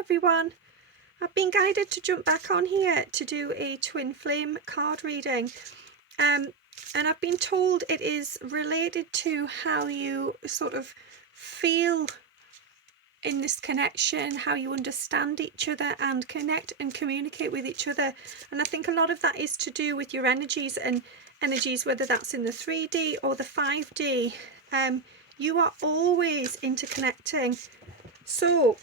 everyone. I've been guided to jump back on here to do a twin flame card reading. And I've been told it is related to how you sort of feel in this connection, how you understand each other and connect and communicate with each other. And I think a lot of that is to do with your energies, and energies, whether that's in the 3D or the 5D. You are always interconnecting. So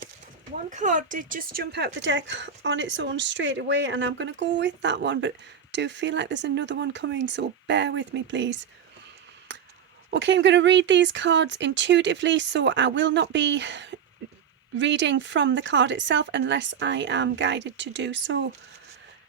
one card did just jump out the deck on its own straight away, and I'm going to go with that one, but do feel like there's another one coming, so bear with me please. Okay, I'm going to read these cards intuitively, so I will not be reading from the card itself unless I am guided to do so.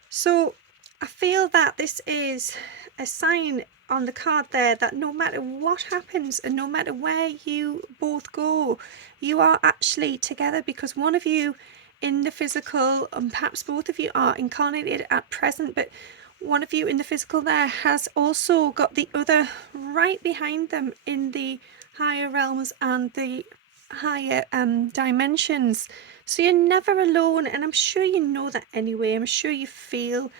So I feel that this is a sign on the card there that no matter what happens and no matter where you both go, you are actually together, because one of you in the physical, and perhaps both of you are incarnated at present, but one of you in the physical there has also got the other right behind them in the higher realms and the higher dimensions. So you're never alone, and I'm sure you know that anyway. I'm sure you feel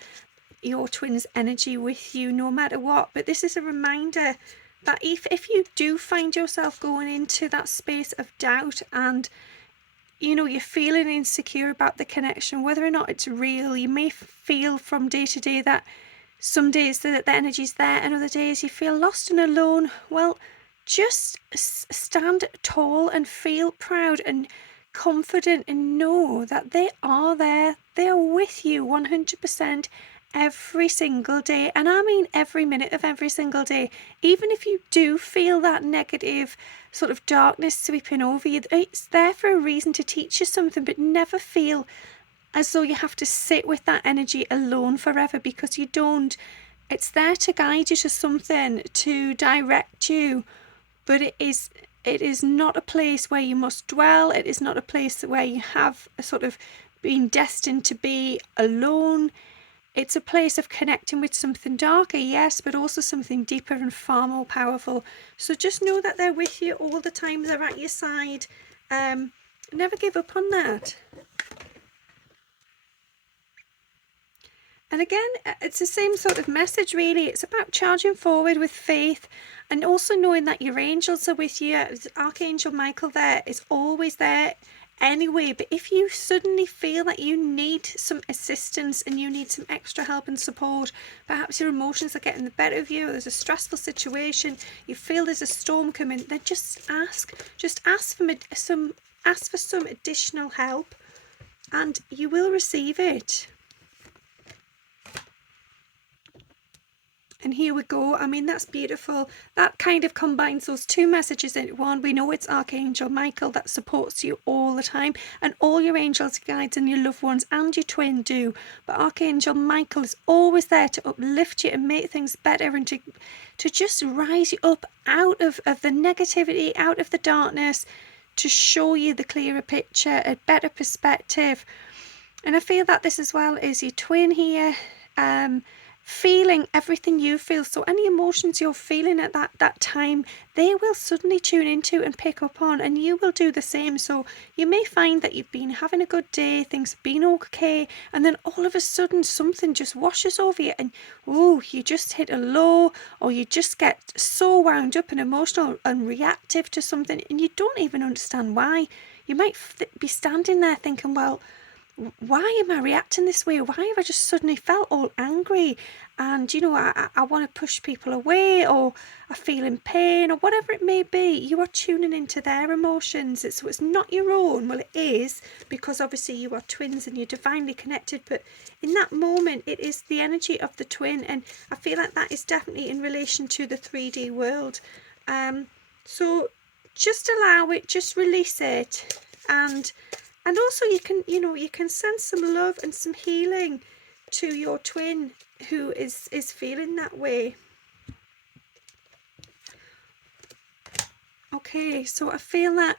your twin's energy with you no matter what, but this is a reminder that if you do find yourself going into that space of doubt, and you're feeling insecure about the connection, whether or not it's real, you may feel from day to day that some days the energy's there and other days you feel lost and alone. Well, just stand tall and feel proud and confident and know that they are there. They are with you 100% every single day, and I mean every minute of every single day. Even if you do feel that negative sort of darkness sweeping over you, it's there for a reason, to teach you something, but never feel as though you have to sit with that energy alone forever, because you don't. It's there to guide you to something, to direct you, but it is not a place where you must dwell. It is not a place where you have a sort of been destined to be alone. It's a place of connecting with something darker, yes, but also something deeper and far more powerful. So just know that they're with you all the time. They're at your side. Never give up on that. And again, it's the same sort of message really. It's about charging forward with faith, and also knowing that your angels are with you. Archangel Michael there is always there anyway, but if you suddenly feel that you need some assistance and you need some extra help and support, perhaps your emotions are getting the better of you, or there's a stressful situation, you feel there's a storm coming, then just ask for some additional help, and you will receive it. And here we go. I mean, that's beautiful. That kind of combines those two messages into one. We know it's Archangel Michael that supports you all the time, and all your angels, guides, and your loved ones, and your twin do. But Archangel Michael is always there to uplift you and make things better, and to just rise you up out of the negativity, out of the darkness, to show you the clearer picture, a better perspective. And I feel that this as well is your twin here, feeling everything you feel. So any emotions you're feeling at that time, they will suddenly tune into and pick up on, and you will do the same. So you may find that you've been having a good day, things have been okay, and then all of a sudden something just washes over you, and you just hit a low, or you just get so wound up and emotional and reactive to something, and you don't even understand why. You might be standing there thinking, well, why am I reacting this way? Why have I just suddenly felt all angry? And, I want to push people away, or I feel in pain, or whatever it may be. You are tuning into their emotions. So it's not your own. Well, it is, because obviously you are twins and you're divinely connected. But in that moment, it is the energy of the twin. And I feel like that is definitely in relation to the 3D world. So just allow it, just release it. And also you can send some love and some healing to your twin who is feeling that way. Okay, so I feel that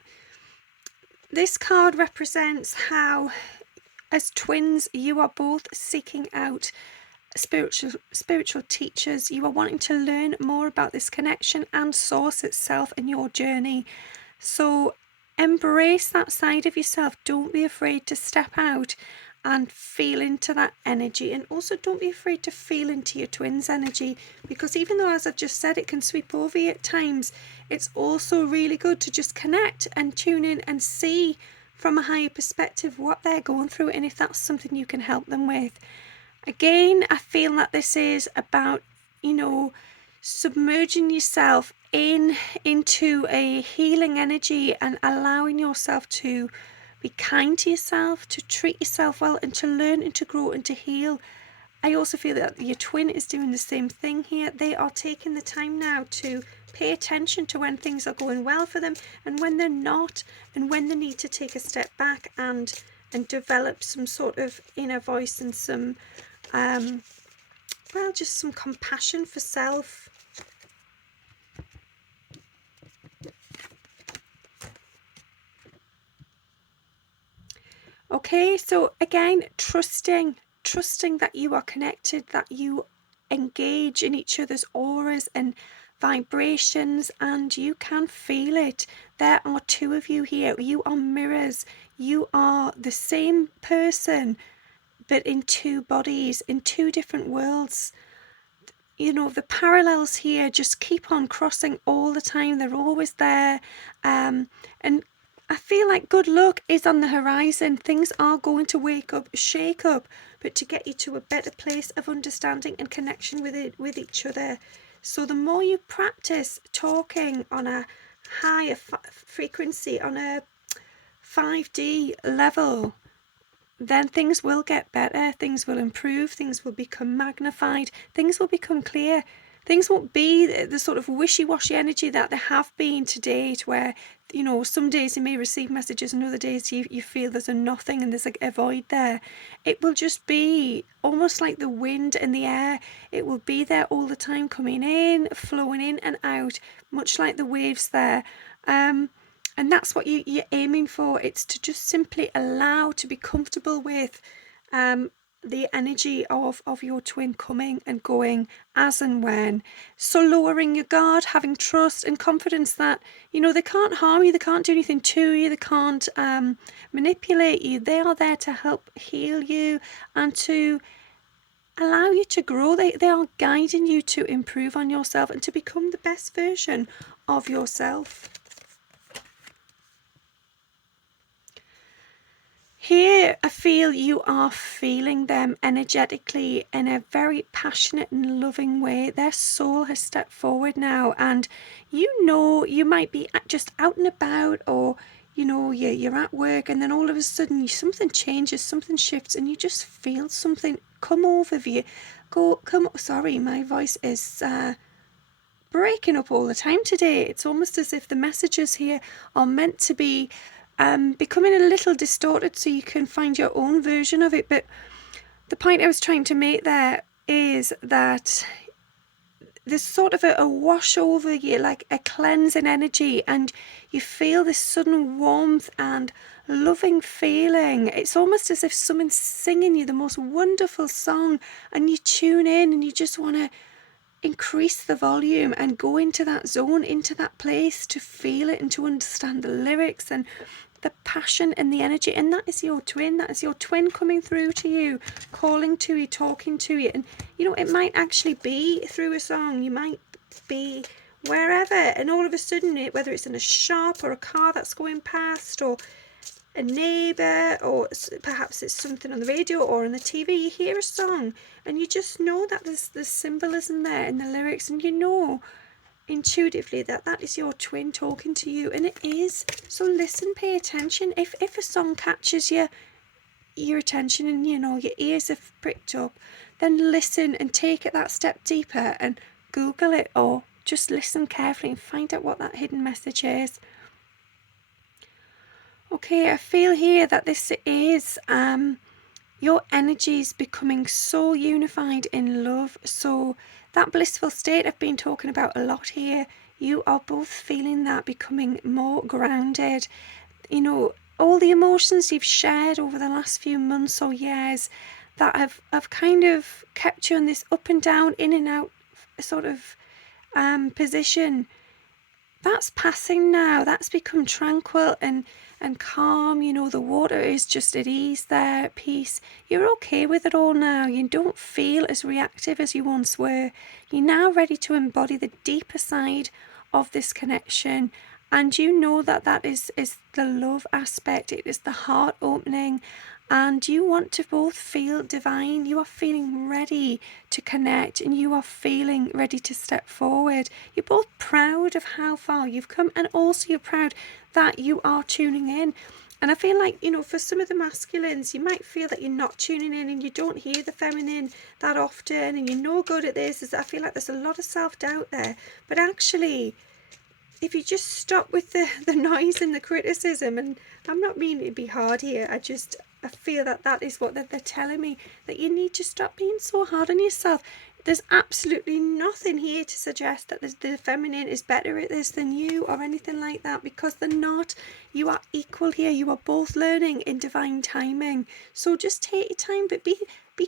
this card represents how, as twins, you are both seeking out spiritual teachers. You are wanting to learn more about this connection and source itself in your journey. So embrace that side of yourself. Don't be afraid to step out and feel into that energy, and also don't be afraid to feel into your twins' energy, because even though, as I've just said, it can sweep over you at times, it's also really good to just connect and tune in and see from a higher perspective what they're going through, and if that's something you can help them with. Again, I feel that this is about, submerging yourself into a healing energy and allowing yourself to be kind to yourself, to treat yourself well, and to learn and to grow and to heal. I also feel that your twin is doing the same thing here. They are taking the time now to pay attention to when things are going well for them and when they're not, and when they need to take a step back and develop some sort of inner voice and some just some compassion for self. Okay, so again, trusting that you are connected, that you engage in each other's auras and vibrations, and you can feel it. There are two of you here. You are mirrors. You are the same person, but in two bodies, in two different worlds. The parallels here just keep on crossing all the time. They're always there. And I feel like good luck is on the horizon. Things are going to shake up, but to get you to a better place of understanding and connection with each other. So the more you practice talking on a higher frequency, on a 5D level, then things will get better, things will improve, things will become magnified, things will become clear. Things won't be the sort of wishy-washy energy that they have been to date, where, some days you may receive messages and other days you feel there's a nothing and there's like a void there. It will just be almost like the wind and the air. It will be there all the time, coming in, flowing in and out, much like the waves there. And that's what you're aiming for. It's to just simply allow, to be comfortable with the energy of your twin coming and going as and when. So lowering your guard, having trust and confidence that, they can't harm you, they can't do anything to you, they can't manipulate you. They are there to help heal you and to allow you to grow. They are guiding you to improve on yourself and to become the best version of yourself. Here, I feel you are feeling them energetically in a very passionate and loving way. Their soul has stepped forward now, and you might be just out and about, or you're at work, and then all of a sudden something changes, something shifts, and you just feel something come over you. Sorry, my voice is breaking up all the time today. It's almost as if the messages here are meant to be becoming a little distorted so you can find your own version of it. But the point I was trying to make there is that there's sort of a wash over you, like a cleansing energy, and you feel this sudden warmth and loving feeling. It's almost as if someone's singing you the most wonderful song, and you tune in and you just want to increase the volume and go into that zone, into that place, to feel it and to understand the lyrics and the passion and the energy. And that is your twin. That is your twin coming through to you, calling to you, talking to you. And it might actually be through a song. You might be wherever, and all of a sudden, whether it's in a shop or a car that's going past, or a neighbour, or perhaps it's something on the radio or on the TV, you hear a song and you just know that there's symbolism there in the lyrics, and intuitively that is your twin talking to you, and it is. So listen, pay attention. If a song catches your attention and your ears have pricked up, then listen and take it that step deeper and Google it, or just listen carefully and find out what that hidden message is. Okay, I feel here that this is your energies becoming so unified in love. So that blissful state I've been talking about a lot here, you are both feeling that, becoming more grounded. All the emotions you've shared over the last few months or years that have kind of kept you on this up and down, in and out sort of position, that's passing now. That's become tranquil and calm. You know, the water is just at ease there, at peace. You're okay with it all now. You don't feel as reactive as you once were. You're now ready to embody the deeper side of this connection. And you know that that is the love aspect. It is the heart opening. And you want to both feel divine. You are feeling ready to connect and you are feeling ready to step forward. You're both proud of how far you've come, and also you're proud that you are tuning in. And I feel like, you know, for some of the masculines, you might feel that you're not tuning in and you don't hear the feminine that often and you're no good at this. I feel like there's a lot of self-doubt there. But actually, if you just stop with the noise and the criticism, and I'm not meaning to be hard here, I feel that that is what they're telling me, that you need to stop being so hard on yourself. There's absolutely nothing here to suggest that the feminine is better at this than you or anything like that, because they're not. You are equal here. You are both learning in divine timing. So just take your time, but be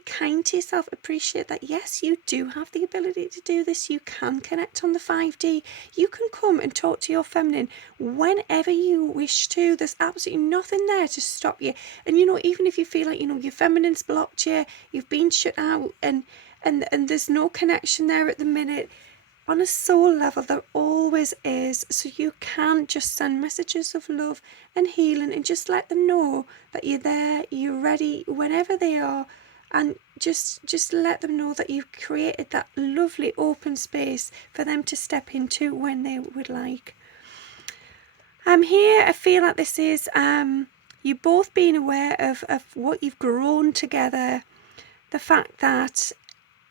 kind to yourself. Appreciate that, yes, you do have the ability to do this. You can connect on the 5D. You can come and talk to your feminine whenever you wish to. There's absolutely nothing there to stop you. And, you know, even if you feel like, you know, your feminine's blocked you, you've been shut out and there's no connection there at the minute, on a soul level there always is. So you can just send messages of love and healing and just let them know that you're there, you're ready whenever they are. And just let them know that you've created that lovely open space for them to step into when they would like. Here I feel like this is you both being aware of what you've grown together. The fact that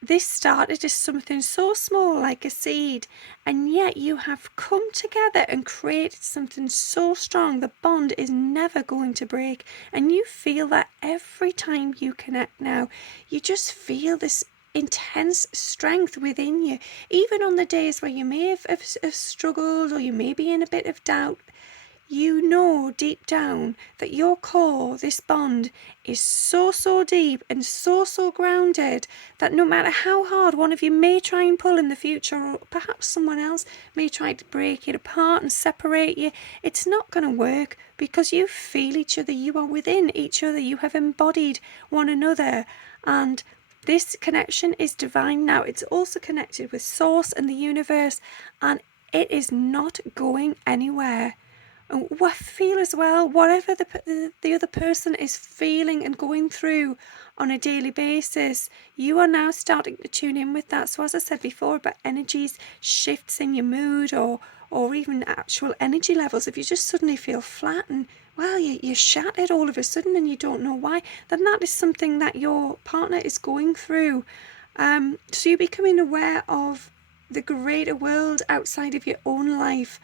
this started as something so small like a seed, and yet you have come together and created something so strong. The bond is never going to break, and you feel that every time you connect now. You just feel this intense strength within you, even on the days where you may have struggled or you may be in a bit of doubt. You know deep down that your core, this bond, is so deep and so grounded that no matter how hard one of you may try and pull in the future, or perhaps someone else may try to break it apart and separate you, it's not going to work, because you feel each other, you are within each other, you have embodied one another. And this connection is divine now. It's also connected with Source and the universe, and it is not going anywhere. And I feel as well, whatever the other person is feeling and going through on a daily basis, you are now starting to tune in with that. So as I said before about energies, shifts in your mood, or even actual energy levels, if you just suddenly feel flat and, well, you're shattered all of a sudden and you don't know why, then that is something that your partner is going through. So you're becoming aware of the greater world outside of your own life,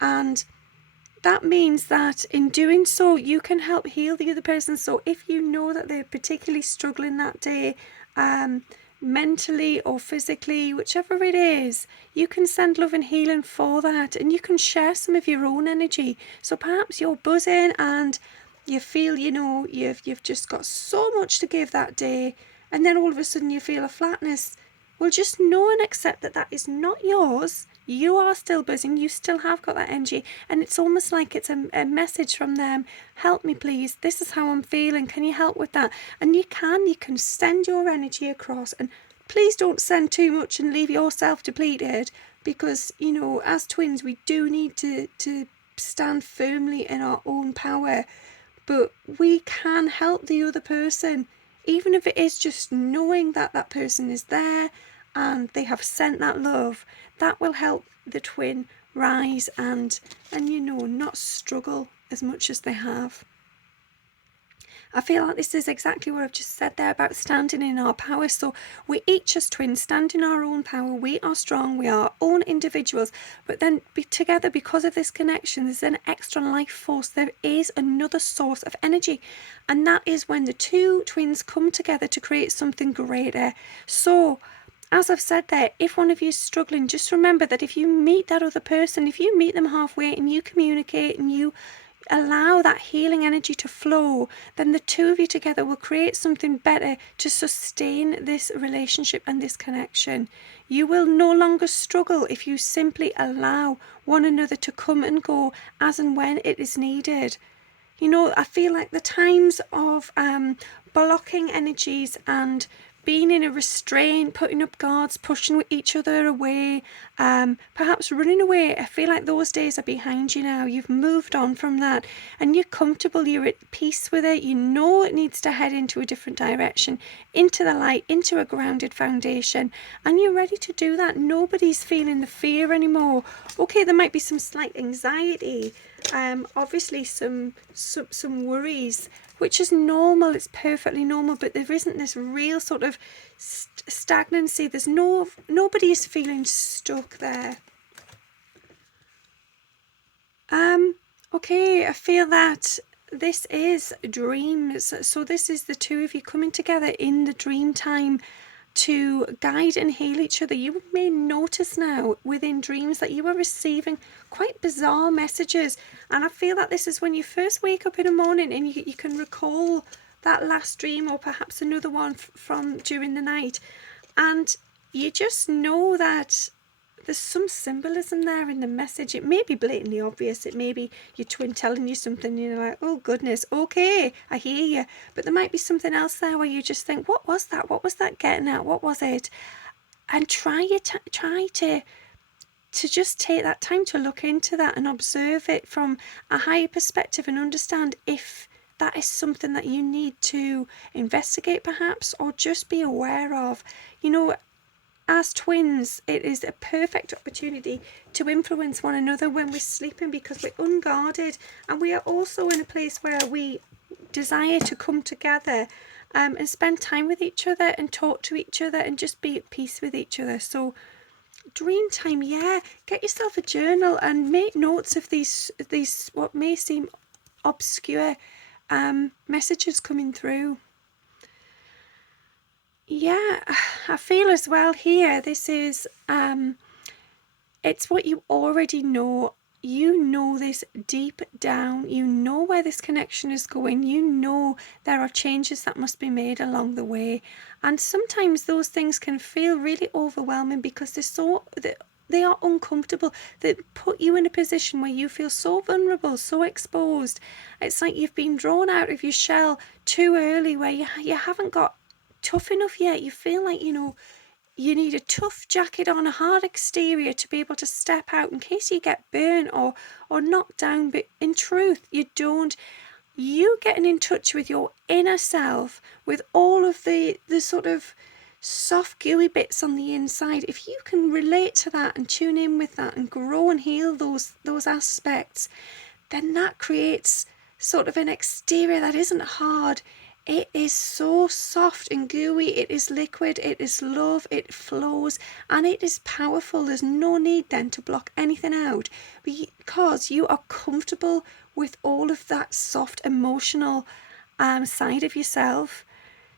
and that means that in doing so, you can help heal the other person. So if you know that they're particularly struggling that day, mentally or physically, whichever it is, you can send love and healing for that, and you can share some of your own energy. So perhaps you're buzzing and you feel, you know, you've just got so much to give that day, and then all of a sudden you feel a flatness. Well, just know and accept that that is not yours. You are still buzzing, you still have got that energy, and it's almost like it's a message from them. Help me please, this is how I'm feeling, can you help with that? And you can send your energy across, and please don't send too much and leave yourself depleted, because, you know, as twins we do need to stand firmly in our own power. But we can help the other person, even if it is just knowing that that person is there and they have sent that love. That will help the twin rise and you know, not struggle as much as they have. I feel like this is exactly what I've just said there about standing in our power. So we each as twins stand in our own power. We are strong. We are our own individuals. But then together, because of this connection, there's an extra life force. There is another source of energy. And that is when the two twins come together to create something greater. So as I've said there, if one of you is struggling, just remember that if you meet that other person, if you meet them halfway and you communicate and you allow that healing energy to flow, then the two of you together will create something better to sustain this relationship and this connection. You will no longer struggle if you simply allow one another to come and go as and when it is needed. You know, I feel like the times of blocking energies and being in a restraint, putting up guards, pushing each other away, perhaps running away, I feel like those days are behind you now. You've moved on from that and you're comfortable, you're at peace with it. You know it needs to head into a different direction, into the light, into a grounded foundation, and you're ready to do that. Nobody's feeling the fear anymore. Okay, there might be some slight anxiety, obviously some worries, which is normal. It's perfectly normal, but there isn't this real sort of stagnancy. There's nobody is feeling stuck there. Okay, I feel that this is dreams. So this is the two of you coming together in the dream time to guide and heal each other. You may notice now within dreams that you are receiving quite bizarre messages, and I feel that this is when you first wake up in the morning and you can recall that last dream or perhaps another one from during the night, and you just know that there's some symbolism there in the message. It may be blatantly obvious. It may be your twin telling you something, you're like, oh goodness, okay, I hear you. But there might be something else there where you just think, what was that? What was that getting at? What was it? And try to just take that time to look into that and observe it from a higher perspective and understand if that is something that you need to investigate perhaps, or just be aware of. You know, as twins, it is a perfect opportunity to influence one another when we're sleeping, because we're unguarded and we are also in a place where we desire to come together and spend time with each other and talk to each other and just be at peace with each other. So dream time, yeah, get yourself a journal and make notes of these what may seem obscure messages coming through. Yeah, I feel as well here, this is, it's what you already know. You know this deep down. You know where this connection is going. You know there are changes that must be made along the way. And sometimes those things can feel really overwhelming because they are uncomfortable. They put you in a position where you feel so vulnerable, so exposed. It's like you've been drawn out of your shell too early, where you haven't got tough enough yet. You feel like, you know, you need a tough jacket on, a hard exterior to be able to step out in case you get burnt or knocked down. But in truth, you don't. You getting in touch with your inner self, with all of the sort of soft gooey bits on the inside, if you can relate to that and tune in with that and grow and heal those aspects, then that creates sort of an exterior that isn't hard. It is so soft and gooey, it is liquid, it is love, it flows, and it is powerful. There's no need then to block anything out because you are comfortable with all of that soft emotional side of yourself.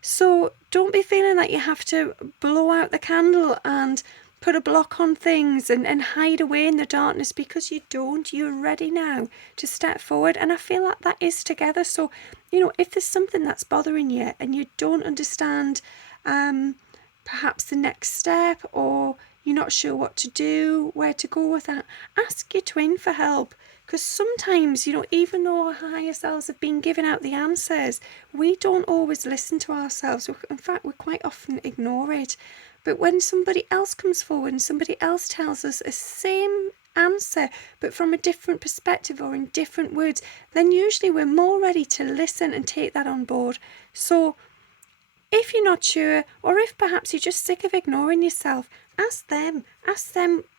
So don't be feeling that you have to blow out the candle and put a block on things and hide away in the darkness, because you don't. You're ready now to step forward, and I feel like that is together. So, you know, if there's something that's bothering you and you don't understand perhaps the next step, or you're not sure what to do, where to go with that, ask your twin for help. Because sometimes, you know, even though our higher selves have been giving out the answers, we don't always listen to ourselves. In fact, we quite often ignore it. But when somebody else comes forward and somebody else tells us a same answer, but from a different perspective or in different words, then usually we're more ready to listen and take that on board. So if you're not sure, or if perhaps you're just sick of ignoring yourself, ask them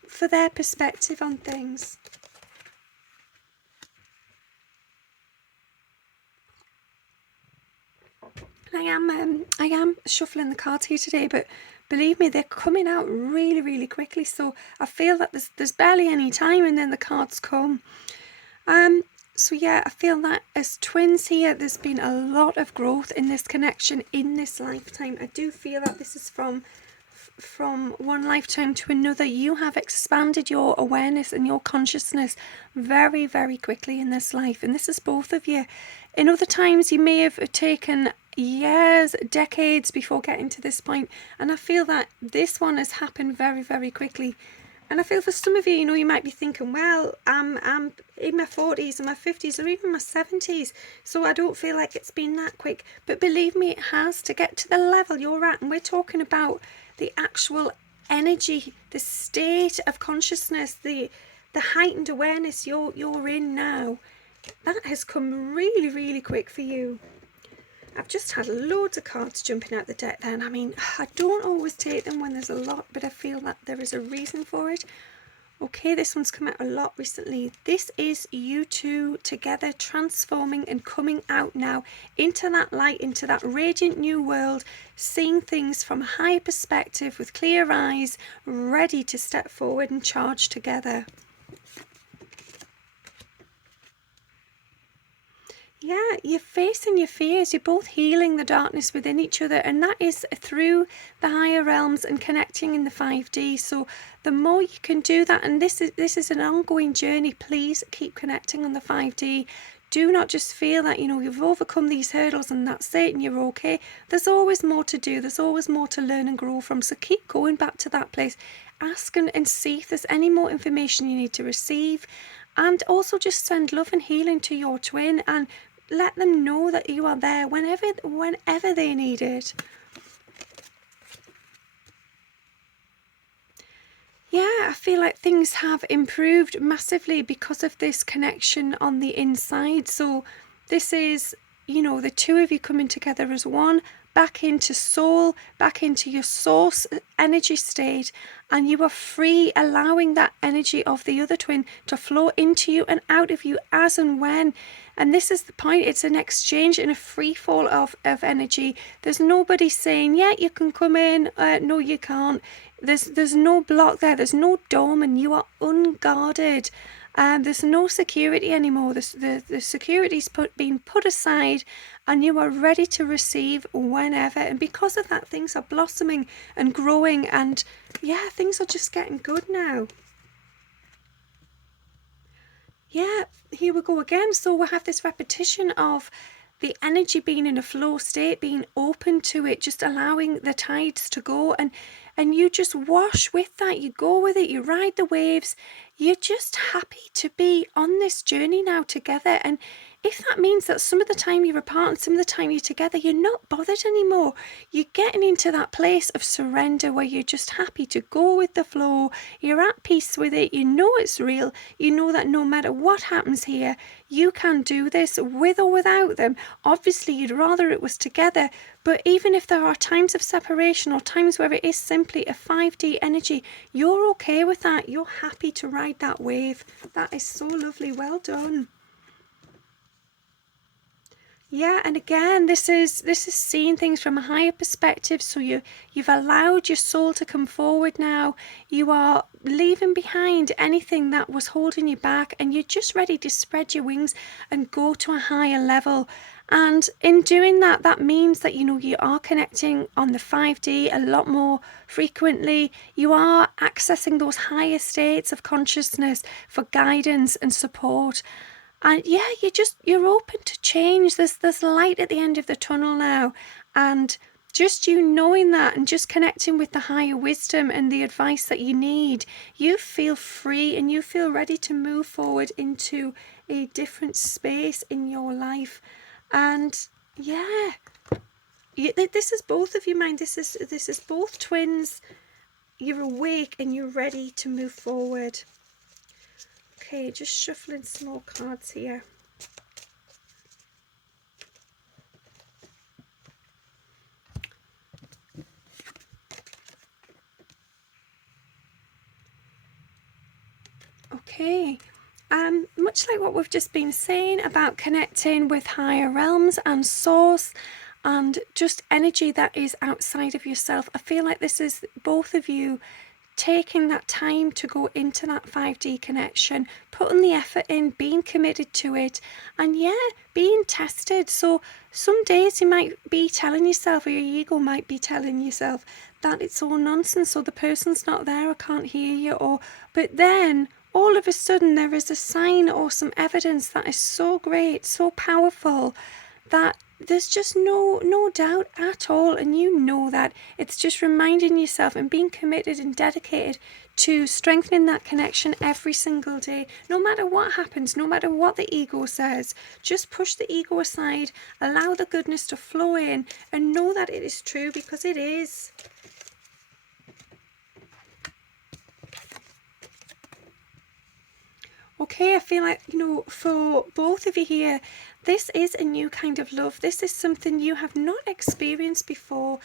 for their perspective on things. I am shuffling the cards here today, but believe me, they're coming out really, really quickly. So I feel that there's barely any time, and then the cards come. So yeah, I feel that as twins here, there's been a lot of growth in this connection in this lifetime. I do feel that this is from from one lifetime to another, you have expanded your awareness and your consciousness very, very quickly in this life. And this is both of you. In other times, you may have taken years, decades before getting to this point. And I feel that this one has happened very, very quickly. And I feel for some of you, you know, you might be thinking, well, I'm in my 40s and my 50s or even my 70s, so I don't feel like it's been that quick. But believe me, it has, to get to the level you're at. And we're talking about the actual energy, the state of consciousness, the heightened awareness you're in now. That has come really, really quick for you. I've just had loads of cards jumping out the deck then. I mean, I don't always take them when there's a lot, but I feel that there is a reason for it. Okay, this one's come out a lot recently. This is you two together, transforming and coming out now into that light, into that radiant new world, seeing things from a higher perspective with clear eyes, ready to step forward and charge together. You're facing your fears. You're both healing the darkness within each other, and that is through the higher realms and connecting in the 5D. So the more you can do that, and this is an ongoing journey, please keep connecting on the 5D. Do not just feel that, you know, you've overcome these hurdles and that's it and you're okay. There's always more to do. There's always more to learn and grow from. So keep going back to that place. Ask and see if there's any more information you need to receive. And also just send love and healing to your twin and let them know that you are there whenever they need it. I feel like things have improved massively because of this connection on the inside. So this is, you know, the two of you coming together as one, back into soul, back into your source energy state, and you are free, allowing that energy of the other twin to flow into you and out of you as and when. And this is the point. It's an exchange and a free fall of energy. There's nobody saying, yeah, you can come in, no you can't. There's no block there. There's no dome, and you are unguarded. There's no security anymore. The security's been put aside, and you are ready to receive whenever. And because of that, things are blossoming and growing, and things are just getting good now. Here we go again. So we have this repetition of the energy being in a flow state, being open to it, just allowing the tides to go, and you just wash with that. You go with it, you ride the waves. You're just happy to be on this journey now together. And if that means that some of the time you're apart and some of the time you're together, you're not bothered anymore. You're getting into that place of surrender where you're just happy to go with the flow. You're at peace with it. You know it's real. You know that no matter what happens here, you can do this with or without them. Obviously, you'd rather it was together, but even if there are times of separation or times where it is simply a 5D energy, you're okay with that. You're happy to ride that wave. That is so lovely. Well done. And again, this is seeing things from a higher perspective. So you've allowed your soul to come forward now. You are leaving behind anything that was holding you back, and you're just ready to spread your wings and go to a higher level. And in doing that, that means that, you know, you are connecting on the 5D a lot more frequently. You are accessing those higher states of consciousness for guidance and support. And you're open to change. There's light at the end of the tunnel now. And just you knowing that and just connecting with the higher wisdom and the advice that you need, you feel free and you feel ready to move forward into a different space in your life. And this is both of you, mind. This is both twins. You're awake and you're ready to move forward. Okay, just shuffling some more cards here. Okay, much like what we've just been saying about connecting with higher realms and source and just energy that is outside of yourself, I feel like this is both of you taking that time to go into that 5D connection, putting the effort in, being committed to it, and being tested. So some days you might be telling yourself, or your ego might be telling yourself, that it's all nonsense, or the person's not there, or can't hear you, but then all of a sudden there is a sign or some evidence that is so great, so powerful, that there's just no doubt at all, and you know that. It's just reminding yourself and being committed and dedicated to strengthening that connection every single day, no matter what happens, no matter what the ego says. Just push the ego aside, allow the goodness to flow in, and know that it is true, because it is. Okay, I feel like, for both of you here, this is a new kind of love. This is something you have not experienced before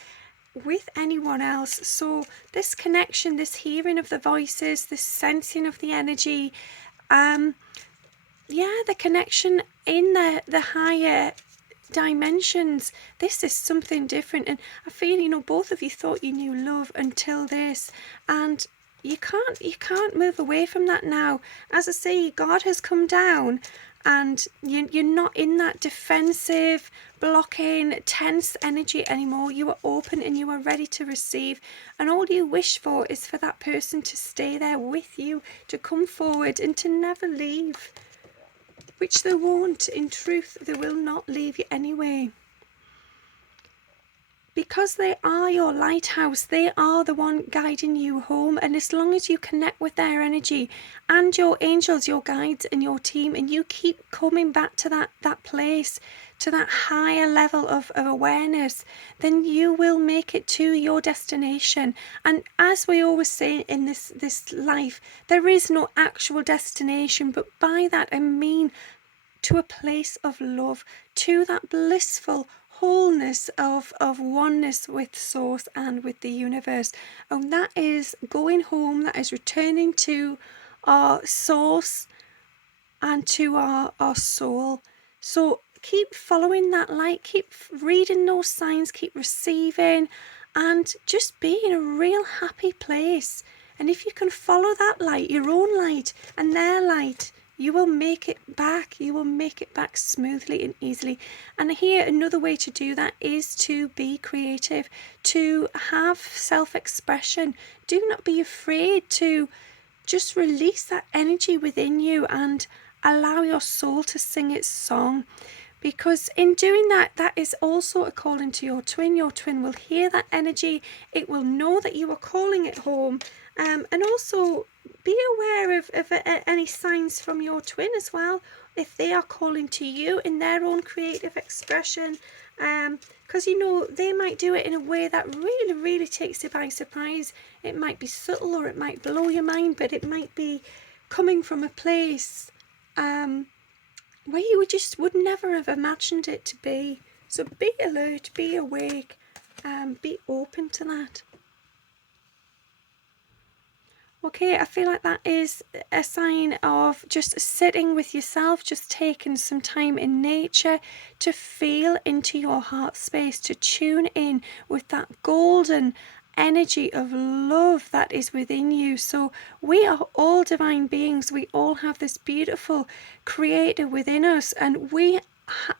with anyone else. So this connection, this hearing of the voices, this sensing of the energy, the connection in the higher dimensions, this is something different. And I feel, both of you thought you knew love until this, and you can't move away from that now. As I say, God has come down, and you're not in that defensive, blocking, tense energy anymore. You are open and you are ready to receive, and all you wish for is for that person to stay there with you, to come forward and to never leave, which they won't. In truth, they will not leave you anyway. Because they are your lighthouse, they are the one guiding you home. And as long as you connect with their energy and your angels, your guides and your team, and you keep coming back to that place, to that higher level of awareness, then you will make it to your destination. And as we always say in this life, there is no actual destination, but by that I mean to a place of love, to that blissful wholeness of oneness with source and with the universe. And that is going home, that is returning to our source and to our soul. So keep following that light, keep reading those signs, keep receiving, and just be in a real happy place. And if you can follow that light, your own light and their light, you will make it back. You will make it back smoothly and easily. And here, another way to do that is to be creative, to have self-expression. Do not be afraid to just release that energy within you and allow your soul to sing its song. Because in doing that, that is also a calling to your twin. Your twin will hear that energy. It will know that you are calling it home. And also be aware of any signs from your twin as well, if they are calling to you in their own creative expression. Because they might do it in a way that really, really takes you by surprise. It might be subtle, or it might blow your mind, but it might be coming from a place where you would never have imagined it to be. So be alert, be awake, be open to that. Okay, I feel like that is a sign of just sitting with yourself, just taking some time in nature to feel into your heart space, to tune in with that golden energy of love that is within you. So we are all divine beings. We all have this beautiful creator within us, and we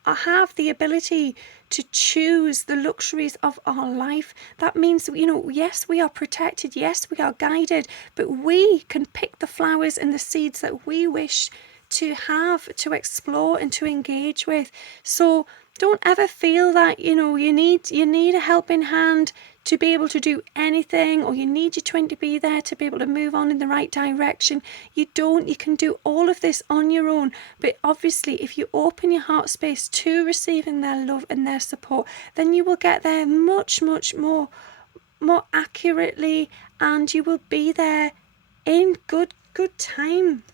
have the ability to choose the luxuries of our life. That means, yes, we are protected, yes, we are guided, but we can pick the flowers and the seeds that we wish to have, to explore and to engage with. So don't ever feel that you need a helping hand to be able to do anything, or you need your twin to be there to be able to move on in the right direction. You don't. You can do all of this on your own. But obviously, if you open your heart space to receiving their love and their support, then you will get there much, much more accurately, and you will be there in good time.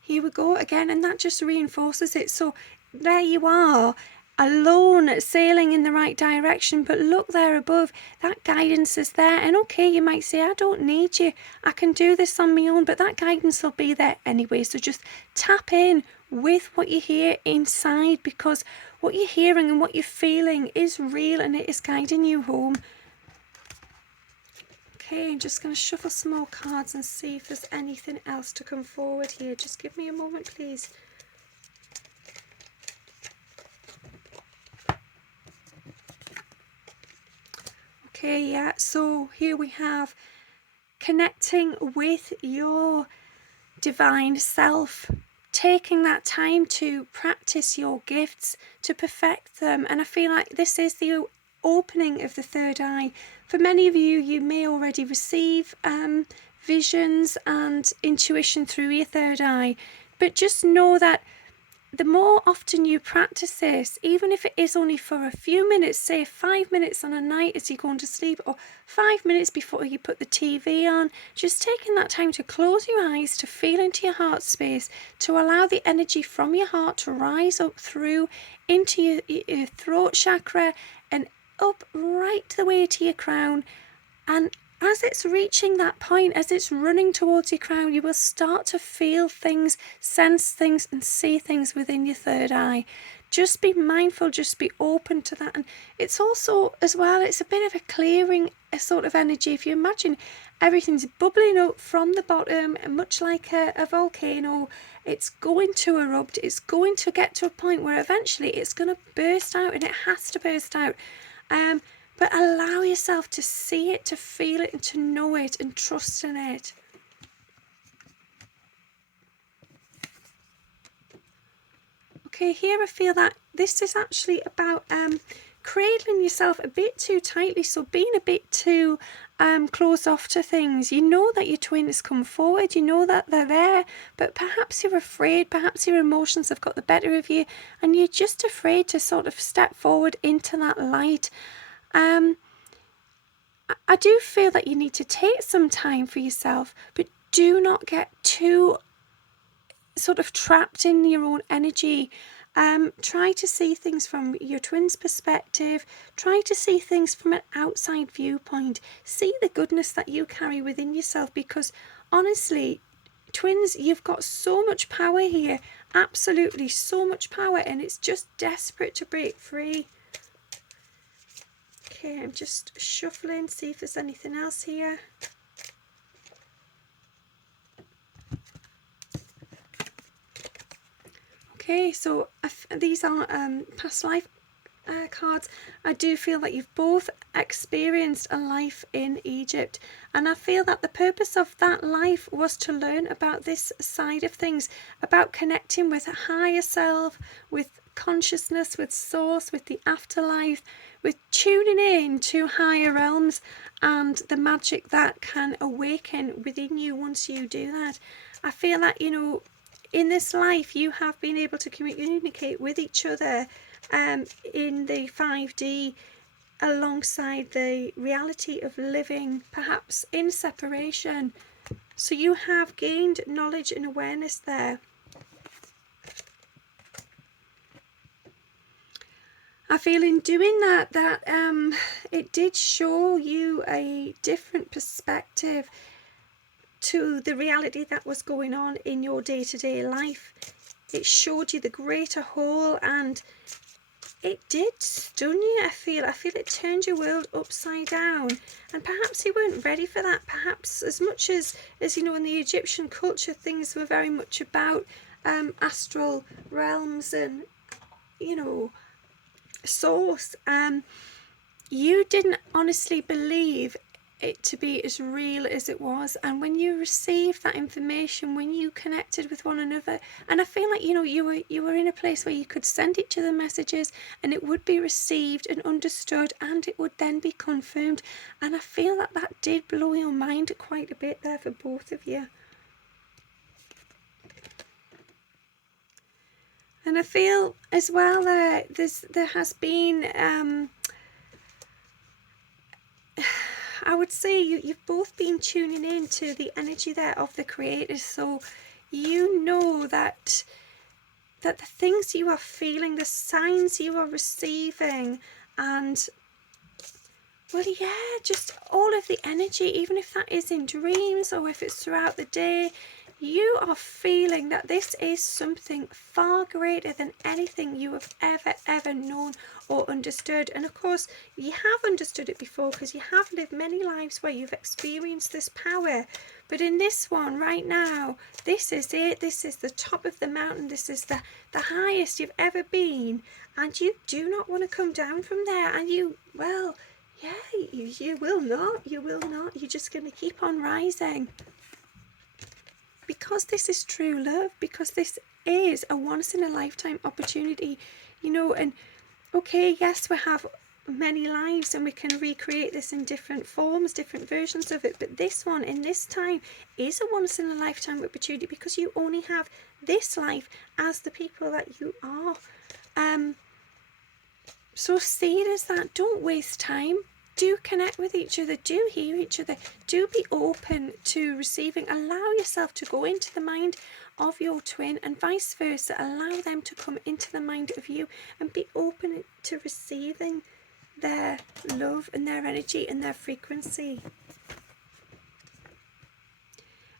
Here we go again, and that just reinforces it. So there you are, alone, sailing in the right direction, but look there above, that guidance is there. And okay, you might say, I don't need you, I can do this on my own, but that guidance will be there anyway. So just tap in with what you hear inside, because what you're hearing and what you're feeling is real, and it is guiding you home. Okay, I'm just going to shuffle some more cards and see if there's anything else to come forward here. Just give me a moment, please. Okay, yeah, so here we have connecting with your divine self, taking that time to practice your gifts, to perfect them. And I feel like this is the opening of the third eye. For many of you, you may already receive visions and intuition through your third eye, but just know that the more often you practice this, even if it is only for a few minutes, say 5 minutes on a night as you're going to sleep, or 5 minutes before you put the TV on, just taking that time to close your eyes, to feel into your heart space, to allow the energy from your heart to rise up through into your throat chakra and up right the way to your crown. And as it's reaching that point, as it's running towards your crown, you will start to feel things, sense things, and see things within your third eye. Just be mindful, just be open to that. And it's also, as well, it's a bit of a clearing, a sort of energy. If you imagine everything's bubbling up from the bottom, much like a volcano, it's going to erupt, it's going to get to a point where eventually it's going to burst out, and it has to burst out. But allow yourself to see it, to feel it, and to know it, and trust in it. Okay, here I feel that this is actually about cradling yourself a bit too tightly, so being a bit too closed off to things. You know that your twin has come forward, you know that they're there, but perhaps you're afraid, perhaps your emotions have got the better of you, and you're just afraid to sort of step forward into that light. I do feel that you need to take some time for yourself, but do not get too sort of trapped in your own energy. Try to see things from your twin's perspective. Try to see things from an outside viewpoint. See the goodness that you carry within yourself, because honestly, twins, you've got so much power here. Absolutely so much power, and it's just desperate to break free. Okay, I'm just shuffling, see if there's anything else here. Okay, so these are past life cards. I do feel that you've both experienced a life in Egypt, and I feel that the purpose of that life was to learn about this side of things, about connecting with a higher self, with consciousness, with source, with the afterlife, with tuning in to higher realms and the magic that can awaken within you once you do that. I feel that, you know, in this life you have been able to communicate with each other in the 5D, alongside the reality of living perhaps in separation. So you have gained knowledge and awareness there. I feel in doing that it did show you a different perspective to the reality that was going on in your day-to-day life. It showed you the greater whole, and it did stun you. I feel it turned your world upside down, and perhaps you weren't ready for that. Perhaps as much as you know, in the Egyptian culture, things were very much about astral realms and, you know, source. You didn't honestly believe it to be as real as it was, and when you received that information, when you connected with one another, and I feel like, you know, you were in a place where you could send each other messages and it would be received and understood, and it would then be confirmed, and I feel that that did blow your mind quite a bit there for both of you. And I feel as well there has been I would say you've both been tuning in to the energy there of the creators, so you know that the things you are feeling, the signs you are receiving, and, well, yeah, just all of the energy, even if that is in dreams or if it's throughout the day, you are feeling that this is something far greater than anything you have ever known or understood. And of course, you have understood it before because you have lived many lives where you've experienced this power. But in this one right now, this is it. This is the top of the mountain. This is the highest you've ever been. And you do not want to come down from there. And you, well, yeah, you will not. You will not. You're just going to keep on rising. Because this is true love, because this is a once in a lifetime opportunity, you know. And okay, yes, we have many lives and we can recreate this in different forms, different versions of it, but this one in this time is a once in a lifetime opportunity because you only have this life as the people that you are. So see it as that. Don't waste time. Do connect with each other, do hear each other, do be open to receiving. Allow yourself to go into the mind of your twin and vice versa. Allow them to come into the mind of you and be open to receiving their love and their energy and their frequency.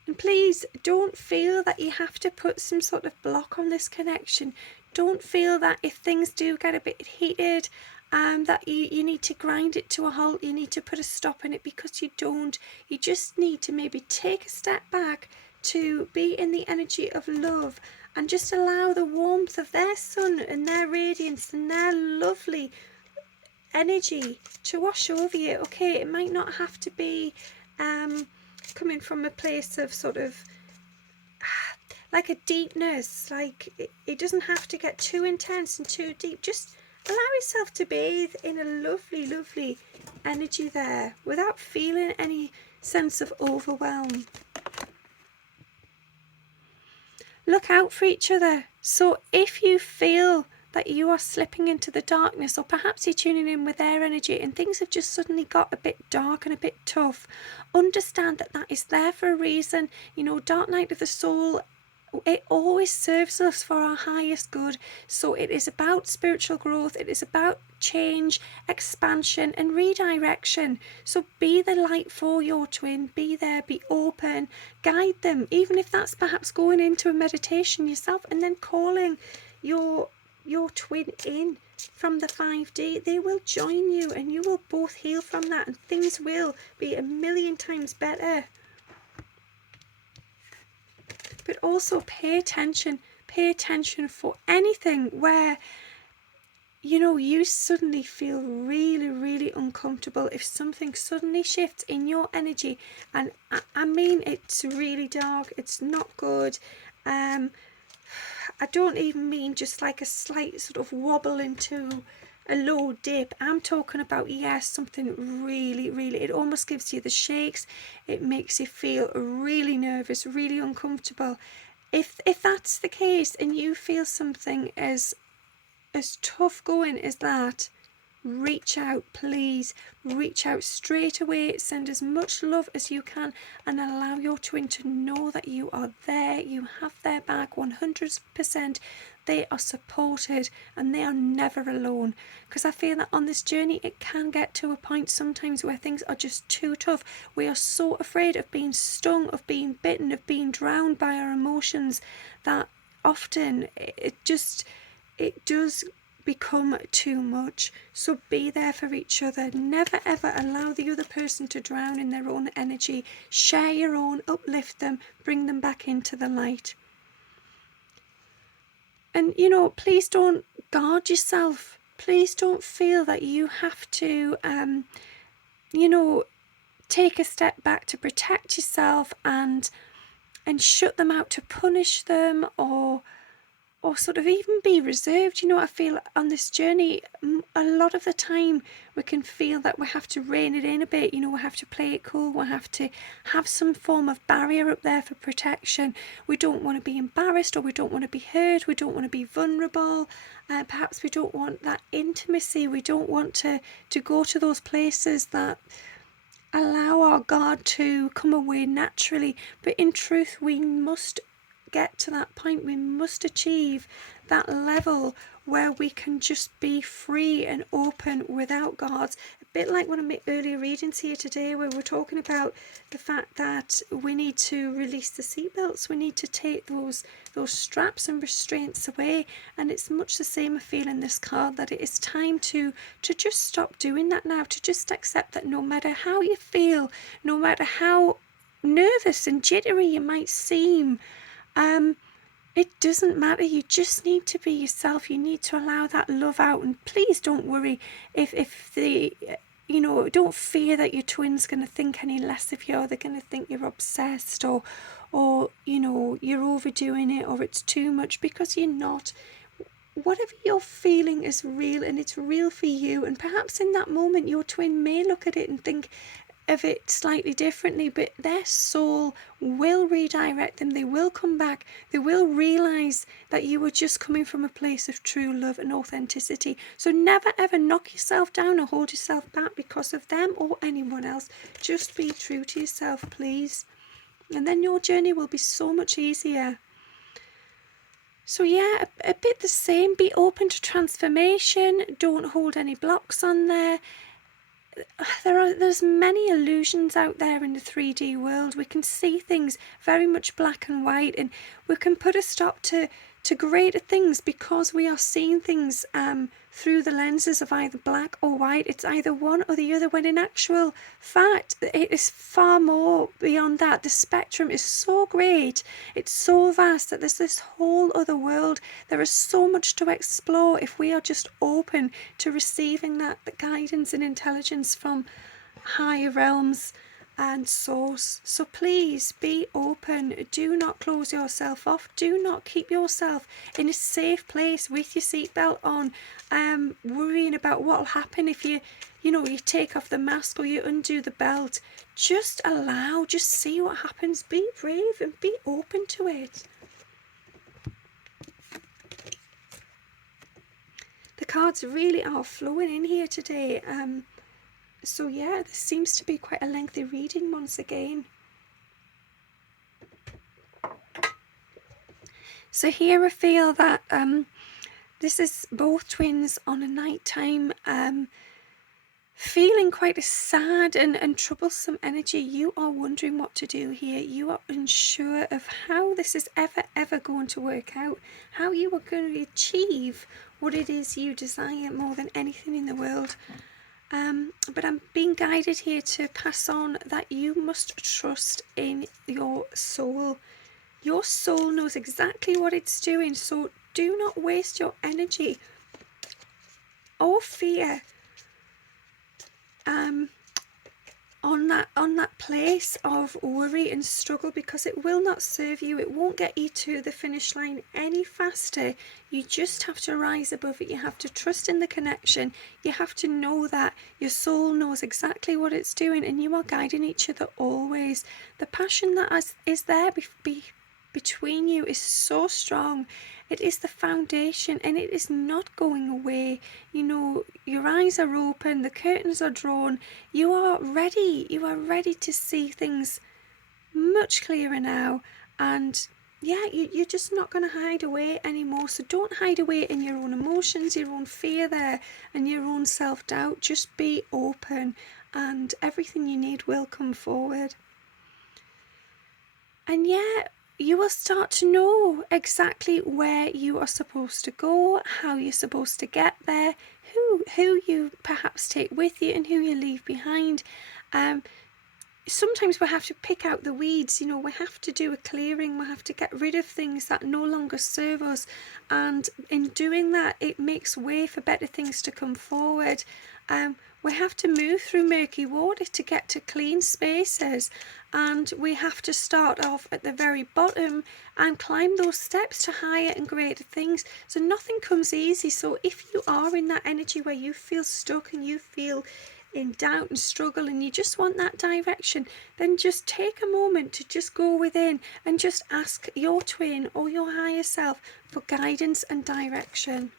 And please don't feel that you have to put some sort of block on this connection. Don't feel that if things do get a bit heated, that you need to grind it to a halt, you need to put a stop in it, because you don't. You just need to maybe take a step back to be in the energy of love and just allow the warmth of their sun and their radiance and their lovely energy to wash over you. Okay, it might not have to be coming from a place of sort of like a deepness, like it doesn't have to get too intense and too deep. Just allow yourself to bathe in a lovely energy there without feeling any sense of overwhelm. Look out for each other. So if you feel that you are slipping into the darkness, or perhaps you're tuning in with their energy and things have just suddenly got a bit dark and a bit tough, understand that that is there for a reason. You know, dark night of the soul, it always serves us for our highest good. So it is about spiritual growth, it is about change, expansion and redirection. So be the light for your twin, be there, be open, guide them, even if that's perhaps going into a meditation yourself and then calling your twin in from the 5D. They will join you and you will both heal from that, and things will be a million times better. But also pay attention for anything where, you know, you suddenly feel really uncomfortable. If something suddenly shifts in your energy, and I mean it's really dark, it's not good. I don't even mean just like a slight sort of wobble into a low dip. I'm talking about, yes, something really, it almost gives you the shakes. It makes you feel really nervous, really uncomfortable. If that's the case and you feel something as tough going as that, reach out, please. Reach out straight away. Send as much love as you can and allow your twin to know that you are there. You have their back 100%. They are supported and they are never alone. Because I feel that on this journey it can get to a point sometimes where things are just too tough. We are so afraid of being stung, of being bitten, of being drowned by our emotions, that often it does become too much. So be there for each other. Never ever allow the other person to drown in their own energy. Share your own, uplift them, bring them back into the light. And you know, please don't guard yourself. Please don't feel that you have to you know, take a step back to protect yourself and shut them out, to punish them, or sort of even be reserved. You know, I feel on this journey a lot of the time we can feel that we have to rein it in a bit. You know, we have to play it cool, we have to have some form of barrier up there for protection. We don't want to be embarrassed, or we don't want to be hurt, we don't want to be vulnerable. Perhaps we don't want that intimacy, we don't want to go to those places that allow our guard to come away naturally. But in truth, we must get to that point. We must achieve that level where we can just be free and open without guards. A bit like one of my earlier readings here today, where we're talking about the fact that we need to release the seatbelts, we need to take those straps and restraints away. And it's much the same I feel in this card, that it is time to just stop doing that now, to just accept that no matter how you feel, no matter how nervous and jittery you might seem, it doesn't matter. You just need to be yourself. You need to allow that love out. And please don't worry if the, don't fear that your twin's going to think any less of you, or they're going to think you're obsessed, or you're overdoing it, or it's too much, because you're not. Whatever you're feeling is real, and it's real for you. And perhaps in that moment your twin may look at it and think of it slightly differently, but their soul will redirect them. They will come back. They will realise that you were just coming from a place of true love and authenticity. So never ever knock yourself down or hold yourself back because of them or anyone else. Just be true to yourself, please, and then your journey will be so much easier. So yeah, a bit the same. Be open to transformation. Don't hold any blocks on there. There's many illusions out there in the 3D world. We can see things very much black and white, and we can put a stop to greater things because we are seeing things through the lenses of either black or white. It's either one or the other, when in actual fact it is far more beyond that. The spectrum is so great, it's so vast, that there's this whole other world. There is so much to explore if we are just open to receiving the guidance and intelligence from higher realms and source. So please be open. Do not close yourself off. Do not keep yourself in a safe place with your seatbelt on, worrying about what will happen if you take off the mask or you undo the belt. Just allow, just see what happens. Be brave and be open to it. The cards really are flowing in here today. So yeah, this seems to be quite a lengthy reading once again. So here I feel that this is both twins on a nighttime, feeling quite a sad and troublesome energy. You are wondering what to do here. You are unsure of how this is ever going to work out, how you are going to achieve what it is you desire more than anything in the world. But I'm being guided here to pass on that you must trust in your soul. Your soul knows exactly what it's doing, so do not waste your energy or fear on that place of worry and struggle, because it will not serve you. It won't get you to the finish line any faster. You just have to rise above it. You have to trust in the connection. You have to know that your soul knows exactly what it's doing, and you are guiding each other always. The passion that is there between you is so strong. It is the foundation, and it is not going away. Your eyes are open, the curtains are drawn. You are ready to see things much clearer now. And yeah, you're just not going to hide away anymore. So don't hide away in your own emotions, your own fear there, and your own self-doubt. Just be open, and everything you need will come forward. And yeah, you will start to know exactly where you are supposed to go, how you're supposed to get there, who you perhaps take with you and who you leave behind. Sometimes we have to pick out the weeds, we have to do a clearing, we have to get rid of things that no longer serve us, and in doing that it makes way for better things to come forward. We have to move through murky water to get to clean spaces, and we have to start off at the very bottom and climb those steps to higher and greater things. So nothing comes easy. So if you are in that energy where you feel stuck and you feel in doubt and struggle and you just want that direction, then just take a moment to just go within and just ask your twin or your higher self for guidance and direction.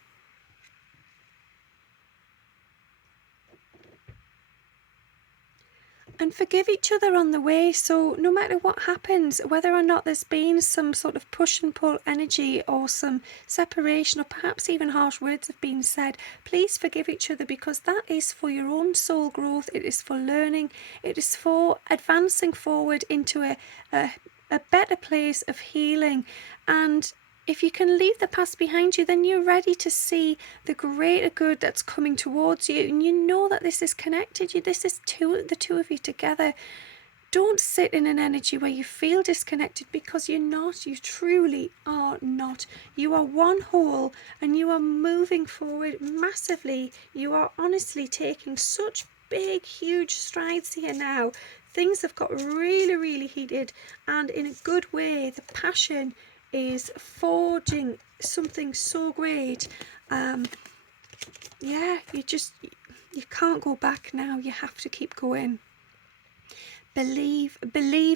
And forgive each other on the way. So no matter what happens, whether or not there's been some sort of push and pull energy or some separation, or perhaps even harsh words have been said, please forgive each other, because that is for your own soul growth. It is for learning. It is for advancing forward into a better place of healing. And if you can leave the past behind you, then you're ready to see the greater good that's coming towards you. And you know that this is connected. This is the two of you together. Don't sit in an energy where you feel disconnected, because you're not. You truly are not. You are one whole, and you are moving forward massively. You are honestly taking such big, huge strides here now. Things have got really, really heated, and in a good way. The passion is forging something so great. Yeah, you can't go back now. You have to keep going. Believe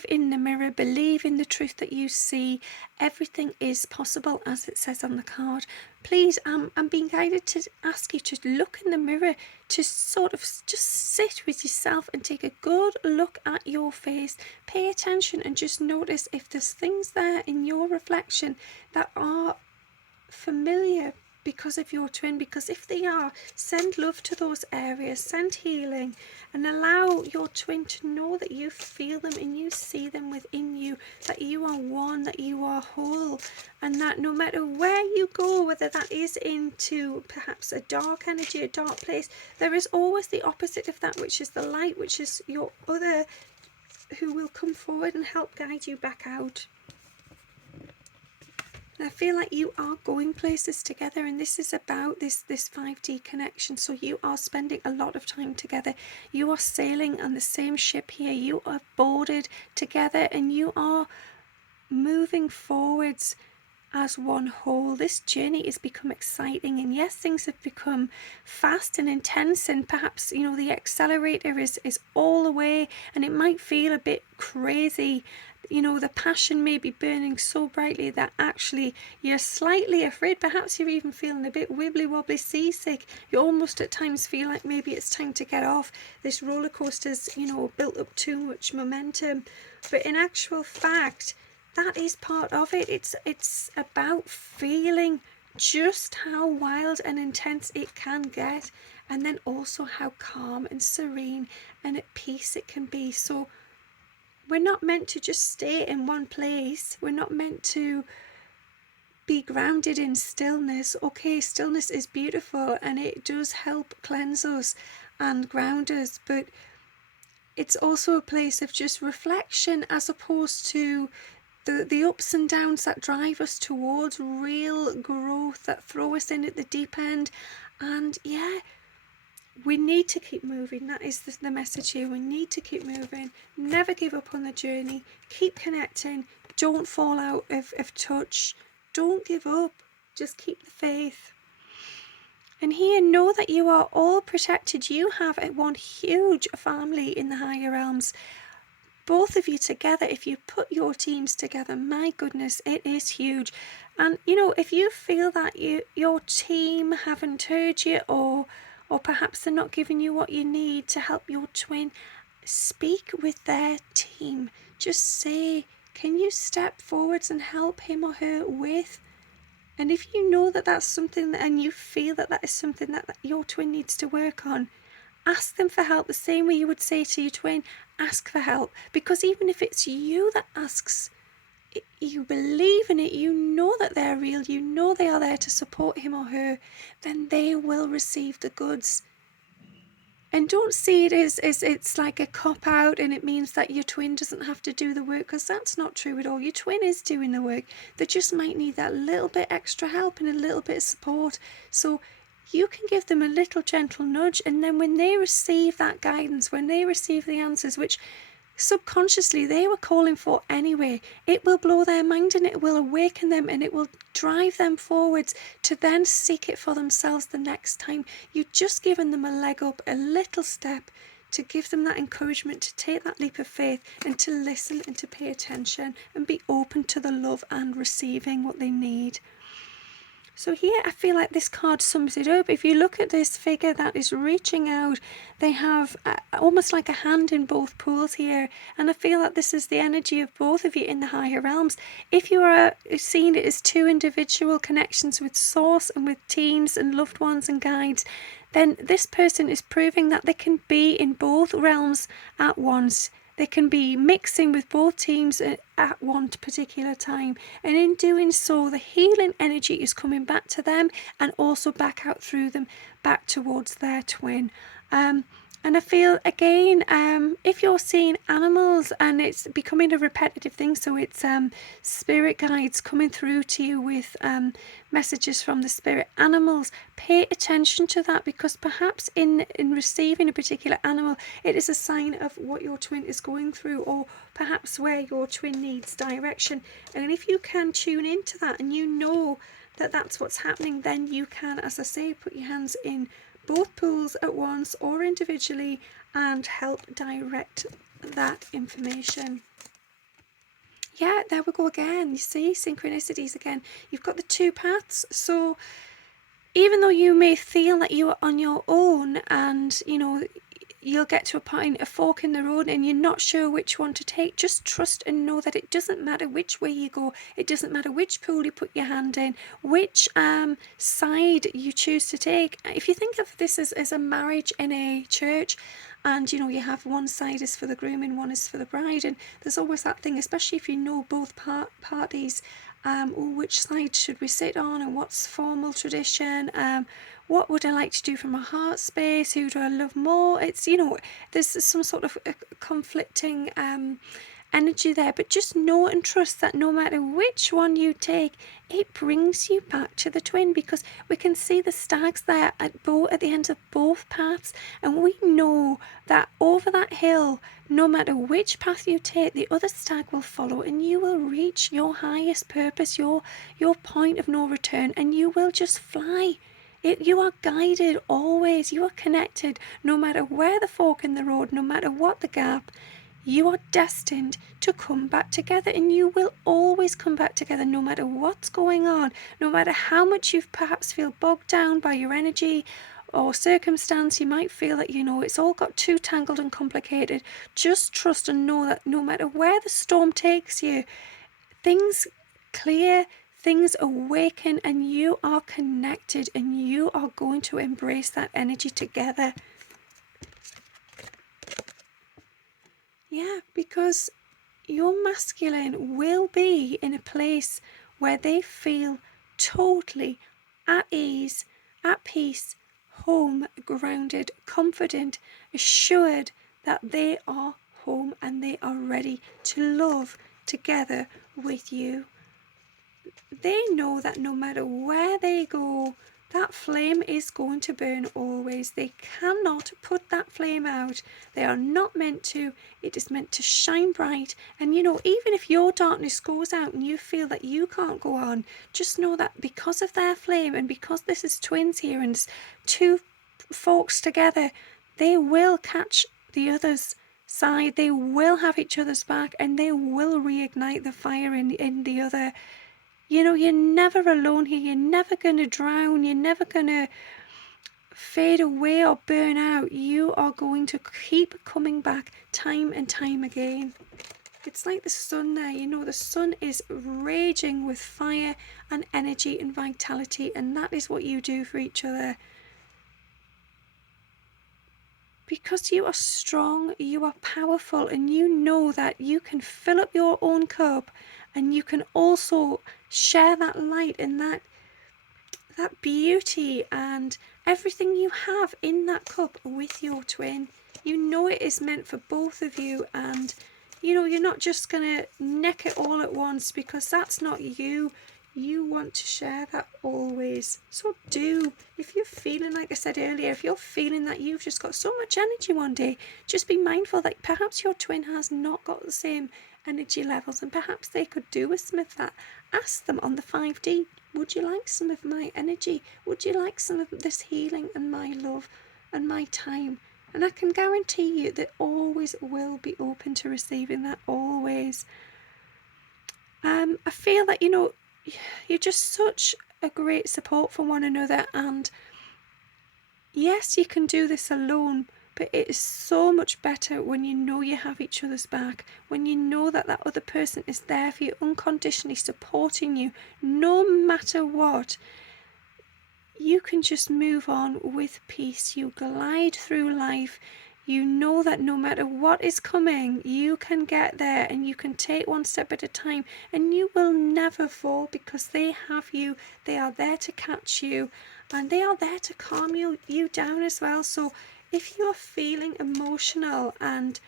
in the mirror, believe in the truth that you see. Everything is possible, as it says on the card. Please, I'm being guided to ask you to look in the mirror, to sort of just sit with yourself and take a good look at your face. Pay attention and just notice if there's things there in your reflection that are familiar because of your twin, because if they are, send love to those areas, send healing, and allow your twin to know that you feel them and you see them within you, that you are one, that you are whole, and that no matter where you go, whether that is into perhaps a dark energy, a dark place, there is always the opposite of that, which is the light, which is your other, who will come forward and help guide you back out. I feel like you are going places together, and this is about this 5D connection. So you are spending a lot of time together. You are sailing on the same ship here. You are boarded together, and you are moving forwards as one whole. This journey has become exciting, and yes, things have become fast and intense, and perhaps the accelerator is all the way, and it might feel a bit crazy. The passion may be burning so brightly that actually you're slightly afraid. Perhaps you're even feeling a bit wibbly wobbly, seasick. You almost at times feel like maybe it's time to get off. This roller coaster's built up too much momentum, but in actual fact, that is part of it. It's about feeling just how wild and intense it can get, and then also how calm and serene and at peace it can be. So we're not meant to just stay in one place. We're not meant to be grounded in stillness. Okay, stillness is beautiful and it does help cleanse us and ground us, but it's also a place of just reflection, as opposed to the ups and downs that drive us towards real growth, that throw us in at the deep end. And yeah, we need to keep moving. That is the message here. We need to keep moving. Never give up on the journey. Keep connecting. Don't fall out of touch. Don't give up. Just keep the faith. And here, know that you are all protected. You have one huge family in the higher realms. Both of you together, if you put your teams together, my goodness, it is huge. And if you feel that your team haven't heard you, or perhaps they're not giving you what you need to help your twin, speak with their team. Just say, can you step forwards and help him or her with? And if you know that that's something and you feel that is something that your twin needs to work on, ask them for help the same way you would say to your twin, ask for help. Because even if it's you that asks, you believe in it, you know that they're real, you know they are there to support him or her, then they will receive the goods. And don't see it as it's like a cop-out and it means that your twin doesn't have to do the work, because that's not true at all. Your twin is doing the work. They just might need that little bit extra help and a little bit of support. So you can give them a little gentle nudge, and then when they receive that guidance, when they receive the answers, which subconsciously they were calling for anyway, it will blow their mind and it will awaken them and it will drive them forwards to then seek it for themselves the next time. You've just given them a leg up, a little step to give them that encouragement to take that leap of faith and to listen and to pay attention and be open to the love and receiving what they need. So here I feel like this card sums it up. If you look at this figure that is reaching out, they have almost like a hand in both pools here. And I feel that this is the energy of both of you in the higher realms. If you are seeing it as two individual connections with source and with teams and loved ones and guides, then this person is proving that they can be in both realms at once. They can be mixing with both teams at one particular time. And in doing so, the healing energy is coming back to them and also back out through them, back towards their twin. And I feel, again, if you're seeing animals and it's becoming a repetitive thing, so it's spirit guides coming through to you with messages from the spirit animals, pay attention to that, because perhaps in receiving a particular animal, it is a sign of what your twin is going through, or perhaps where your twin needs direction. And if you can tune into that and you know that that's what's happening, then you can, as I say, put your hands in both pools at once or individually and help direct that information. Yeah, there we go again. You see, synchronicities again. You've got the two paths. So even though you may feel that you are on your own and, you know, you'll get to a point, a fork in the road, and you're not sure which one to take, just trust and know that it doesn't matter which way you go. It doesn't matter which pool you put your hand in, which side you choose to take. If you think of this as a marriage in a church, and you know, you have one side is for the groom and one is for the bride, and there's always that thing, especially if you know both parties, which side should we sit on, and what's formal tradition, what would I like to do from my heart space, who do I love more. It's, you know, there's some sort of conflicting energy there, but just know and trust that no matter which one you take, it brings you back to the twin, because we can see the stags there at the ends of both paths, and we know that over that hill, no matter which path you take, the other stag will follow, and you will reach your highest purpose, your point of no return, and you will just fly. You are guided always. You are connected. No matter where the fork in the road, no matter what the gap, you are destined to come back together, and you will always come back together no matter what's going on, no matter how much you perhaps feel bogged down by your energy or circumstance. You might feel that, you know, it's all got too tangled and complicated. Just trust and know that no matter where the storm takes you, things clear, things awaken, and you are connected, and you are going to embrace that energy together. Yeah, because your masculine will be in a place where they feel totally at ease, at peace, home, grounded, confident, assured that they are home and they are ready to love together with you. They know that no matter where they go, that flame is going to burn always. They cannot put that flame out. They are not meant to. It is meant to shine bright. And you know, even if your darkness goes out and you feel that you can't go on, just know that because of their flame, and because this is twins here and it's two folks together, they will catch the other's side. They will have each other's back, and they will reignite the fire in the other. You know, you're never alone here. You're never going to drown. You're never going to fade away or burn out. You are going to keep coming back time and time again. It's like the sun there. You know, the sun is raging with fire and energy and vitality, and that is what you do for each other. Because you are strong, you are powerful, and you know that you can fill up your own cup, and you can also share that light and that beauty and everything you have in that cup with your twin. You know it is meant for both of you, and you know, you're not just gonna neck it all at once, because that's not you. You want to share that always. So do. If you're feeling, like I said earlier, if you're feeling that you've just got so much energy one day, just be mindful that perhaps your twin has not got the same energy levels, and perhaps they could do with some of that. Ask them on the 5D, would you like some of my energy? Would you like some of this healing and my love and my time? And I can guarantee you they always will be open to receiving that, always. I feel that, you know, you're just such a great support for one another. And yes, you can do this alone, but it is so much better when you know you have each other's back, when you know that that other person is there for you, unconditionally supporting you, no matter what. You can just move on with peace. You glide through life. You know that no matter what is coming, you can get there, and you can take one step at a time, and you will never fall because they have you. They are there to catch you, and they are there to calm you down as well. So if you're feeling emotional and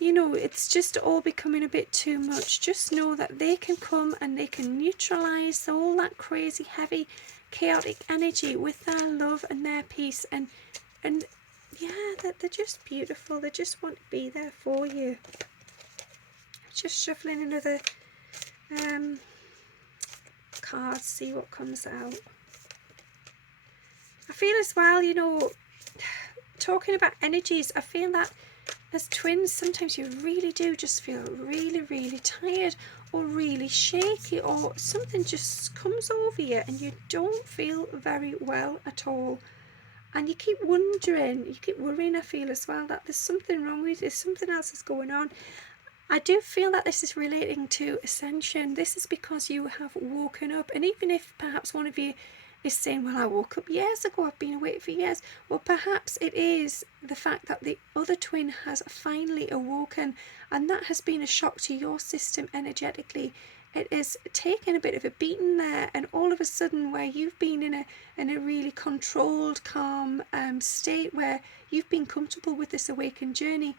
it's just all becoming a bit too much, just know that they can come and they can neutralize all that crazy, heavy, chaotic energy with their love and their peace. And yeah, they're just beautiful. They just want to be there for you. Just shuffling another card, see what comes out. I feel as well, talking about energies, I feel that as twins, sometimes you really do just feel really, really tired or really shaky, or something just comes over you and you don't feel very well at all. And you keep wondering, you keep worrying, I feel as well, that there's something wrong with you, something else is going on. I do feel that this is relating to ascension. This is because you have woken up. And even if perhaps one of you is saying, well, I woke up years ago, I've been awake for years. Well, perhaps it is the fact that the other twin has finally awoken, and that has been a shock to your system energetically. It is taken a bit of a beating there, and all of a sudden, where you've been in a really controlled, calm state, where you've been comfortable with this awakened journey,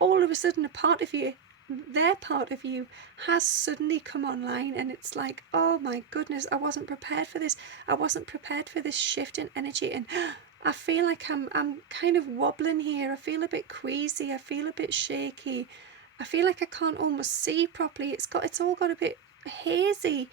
all of a sudden a part of you, their part of you, has suddenly come online, and it's like, oh my goodness, I wasn't prepared for this. I wasn't prepared for this shift in energy, and I feel like I'm kind of wobbling here. I feel a bit queasy. I feel a bit shaky. I feel like I can't almost see properly. It's all got a bit hazy.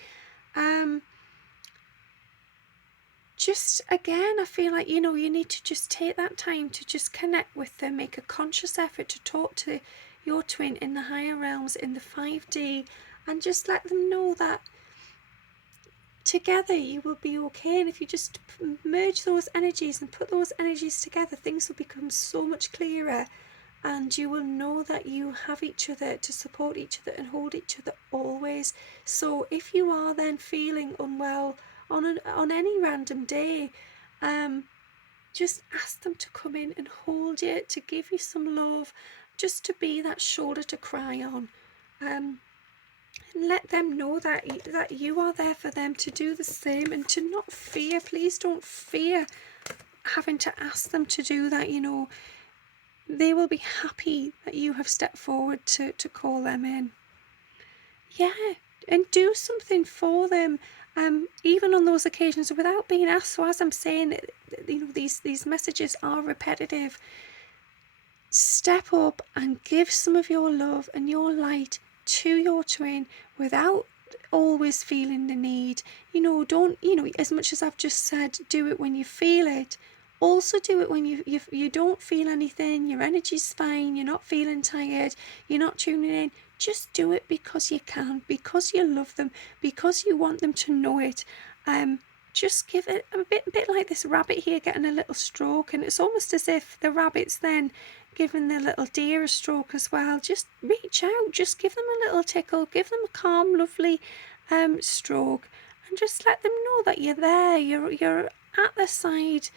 Just again, I feel like, you need to just take that time to just connect with them, make a conscious effort to talk to your twin in the higher realms, in the 5D, and just let them know that together you will be okay. And if you just merge those energies and put those energies together, things will become so much clearer, and you will know that you have each other to support each other and hold each other always. So if you are then feeling unwell on any random day, just ask them to come in and hold you, to give you some love, just to be that shoulder to cry on. And let them know that you are there for them, to do the same, and to not fear. Please don't fear having to ask them to do that. They will be happy that you have stepped forward to call them in. Yeah, and do something for them, even on those occasions without being asked. So as I'm saying, these messages are repetitive. Step up and give some of your love and your light to your twin without always feeling the need. Don't, as much as I've just said, do it when you feel it. Also do it when you don't feel anything, your energy's fine, you're not feeling tired, you're not tuning in. Just do it because you can, because you love them, because you want them to know it. Just give it a bit like this rabbit here getting a little stroke, and it's almost as if the rabbit's then giving the little deer a stroke as well. Just reach out, just give them a little tickle, give them a calm, lovely stroke, and just let them know that you're there, you're at their side.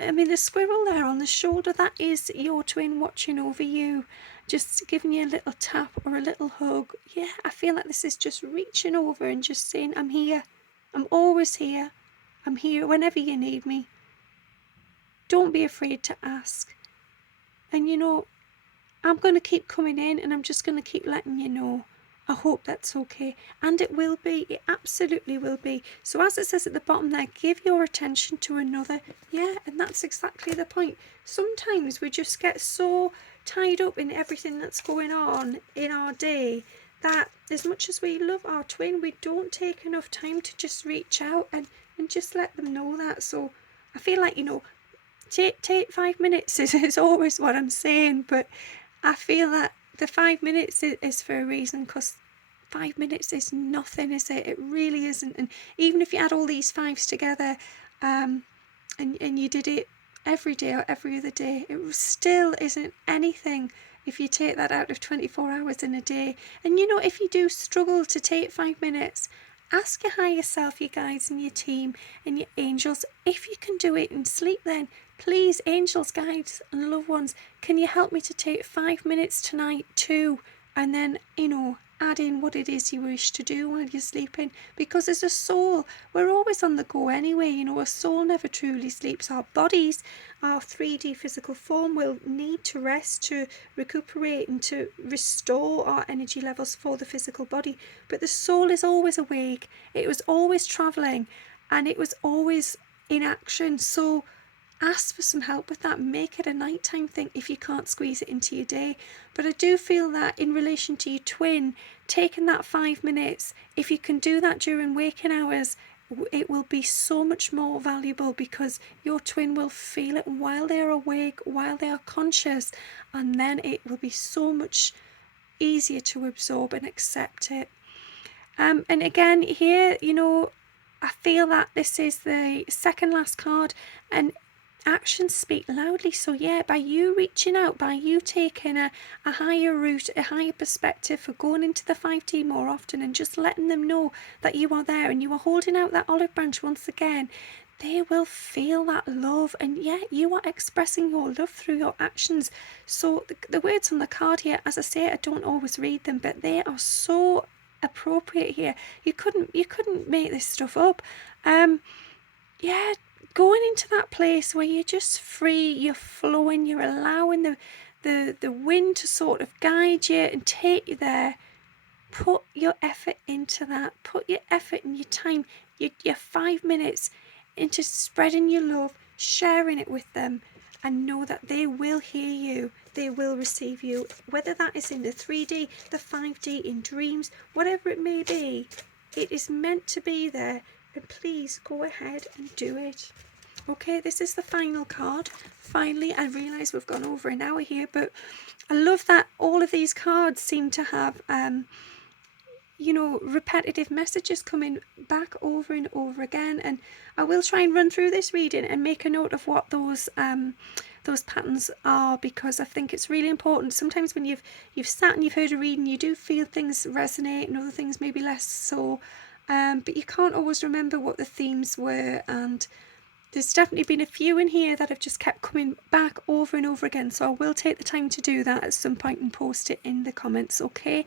I mean, the squirrel there on the shoulder, that is your twin watching over you, just giving you a little tap or a little hug. Yeah, I feel like this is just reaching over and just saying, I'm here, I'm always here, I'm here whenever you need me. Don't be afraid to ask. And I'm going to keep coming in, and I'm just going to keep letting you know. I hope that's okay. And it will be. It absolutely will be. So as it says at the bottom there, give your attention to another. Yeah, and that's exactly the point. Sometimes we just get so tied up in everything that's going on in our day that as much as we love our twin, we don't take enough time to just reach out and just let them know that. So I feel like, take 5 minutes is always what I'm saying, but I feel that the 5 minutes is for a reason, because 5 minutes is nothing, is it? It really isn't. And even if you add all these 5s together, and you did it every day or every other day, it still isn't anything if you take that out of 24 hours in a day. And if you do struggle to take 5 minutes, ask your higher self, your guides and your team and your angels, if you can do it in sleep, then please, angels, guides and loved ones, can you help me to take 5 minutes tonight too? And then, add in what it is you wish to do while you're sleeping. Because as a soul, we're always on the go anyway. A soul never truly sleeps. Our bodies, our 3D physical form, will need to rest, to recuperate and to restore our energy levels for the physical body. But the soul is always awake. It was always travelling, and it was always in action. So ask for some help with that. Make it a nighttime thing if you can't squeeze it into your day. But I do feel that in relation to your twin, taking that 5 minutes, if you can do that during waking hours, it will be so much more valuable, because your twin will feel it while they're awake, while they are conscious, and then it will be so much easier to absorb and accept it. And again here, I feel that this is the second last card, and actions speak loudly. So yeah, by you reaching out, by you taking a higher route, a higher perspective, for going into the 5D more often and just letting them know that you are there and you are holding out that olive branch once again, they will feel that love. And yeah, you are expressing your love through your actions. So the words on the card here, as I say, I don't always read them, but they are so appropriate here. You couldn't make this stuff up. Yeah, going into that place where you're just free, you're flowing, you're allowing the wind to sort of guide you and take you there. Put your effort into that. Put your effort and your time, your 5 minutes into spreading your love, sharing it with them, and know that they will hear you. They will receive you, whether that is in the 3D, the 5D, in dreams, whatever it may be. It is meant to be there. And please go ahead and do it. Okay, this is the final card. Finally, I realise we've gone over an hour here, but I love that all of these cards seem to have repetitive messages coming back over and over again. And I will try and run through this reading and make a note of what those patterns are, because I think it's really important. Sometimes when you've sat and you've heard a reading, you do feel things resonate and other things maybe less so. But you can't always remember what the themes were, and there's definitely been a few in here that have just kept coming back over and over again. So I will take the time to do that at some point and post it in the comments, okay?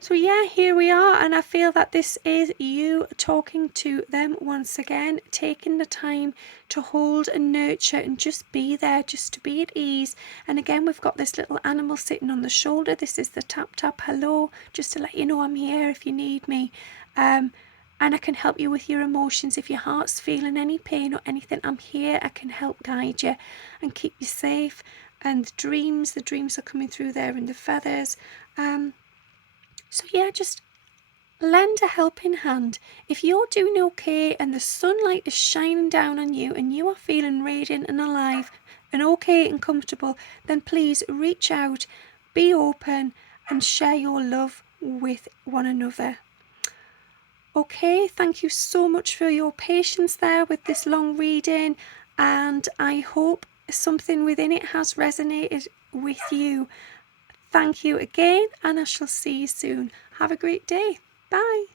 So yeah, here we are, and I feel that this is you talking to them once again, taking the time to hold and nurture and just be there, just to be at ease. And again, we've got this little animal sitting on the shoulder. This is the tap tap hello, just to let you know I'm here if you need me. And I can help you with your emotions. If your heart's feeling any pain or anything, I'm here. I can help guide you and keep you safe. And the dreams are coming through there in the feathers. So yeah, just lend a helping hand. If you're doing okay and the sunlight is shining down on you and you are feeling radiant and alive and okay and comfortable, then please reach out, be open and share your love with one another. Okay, thank you so much for your patience there with this long reading, and I hope something within it has resonated with you. Thank you again, and I shall see you soon. Have a great day. Bye.